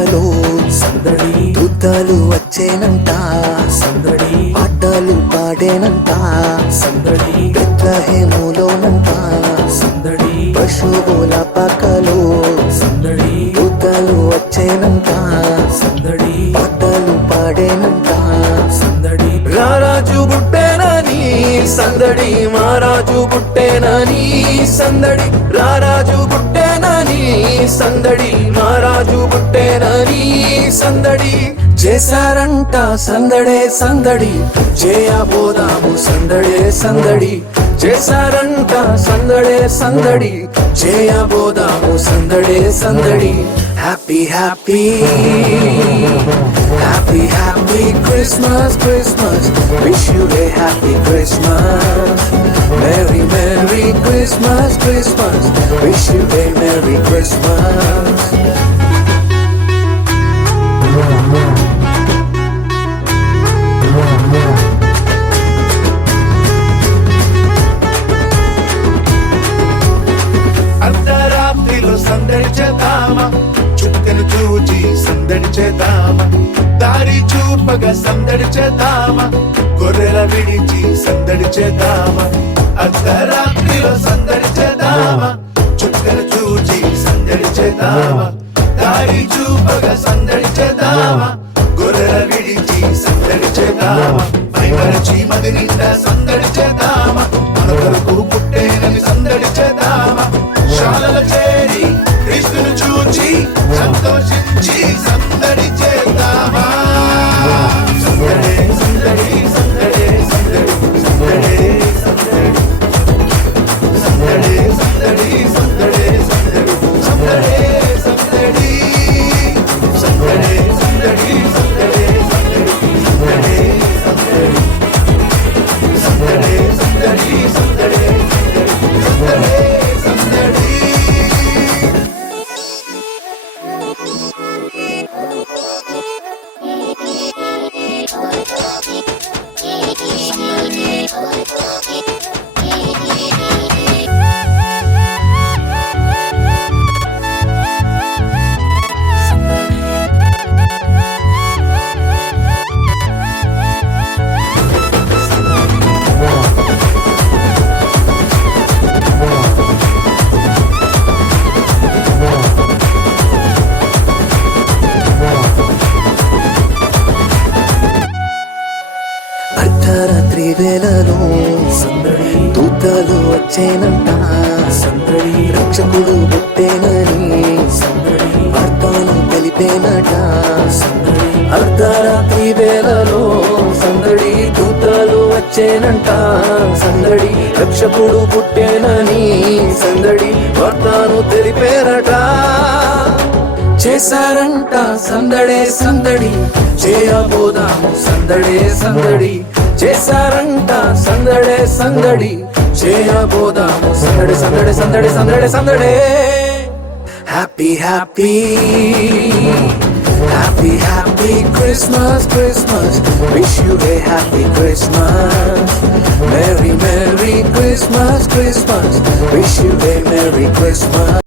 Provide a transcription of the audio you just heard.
వేళలో సందడి దుద్దలు వచ్చేనంట సందడి పాటలు పాడేనంట సందడి బెత్లెహేములోనంట సందడి పశువుల పక్కలో సందడి దుద్దలు వచ్చేనంట సందడి పాటలు పాడేనంట సందడి రారాజు బుట్టేనని సందడి మారాజు బుట్టేనని సందడి రారాజు బుట్టేనని సందడి మారాజు బుట్టేనని సందడి చేశారంట సందడే సందడి చేయబోదాము సందడే సందడి చేశారంట సందడే సందడి చేయబోదాము సందడే సందడి happy happy happy happy Christmas Christmas wish you a happy Christmas merry merry Christmas Christmas wish you a merry Christmas అర్ధరాత్రిలో సందడి చేద్దామా చుక్కను చూచి సందడి చేద్దామా దారి చూపగా సందడి చేద్దామా గొర్రెల విడిచి సందడి చేద్దామా అర్ధరాత్రిలో సందడి చేద్దామా చుక్కను చూచి సందడి చేద్దామా దారి చూపగా సందడి చేద్దామా గొర్రెల విడిచి సందడి చేద్దామా మైమరచి మది నిండా సందడి చేద్దామా మన కొరకు పుట్టేనని సందడి చేద్దామా శాలల చేరి క్రీస్తును చూచి సంతోషించి సందడి చేద్దామా సందడే సందడి సందడే సందడి సందడే సందడి సందడే సందడి సందడే సందడి సందడి సందడే సందడి సందడే సందడి సందడి సందడే సందడి సందడే సందడే సందడి అర్ధరాత్రి వేళలో సందడి దూతలు వచ్చేనంట సందడి రక్షకుడు పుట్టేనని సందడి వార్తను తెలిపేనట సందడి అర్ధరాత్రి వేళలో సందడి దూతలు వచ్చేనంట సందడి రక్షకుడు పుట్టేనని సందడి వార్తను తెలిపేనట చేశారంట సందడే సందడి చేయబోదాము సందడే సందడి చేశారంట సందడే సందడి చేయబోదాము సందడి సందడి సందడి సందడి సందడే happy happy happy happy Christmas Christmas wish you a happy Christmas merry merry Christmas Christmas wish you a merry Christmas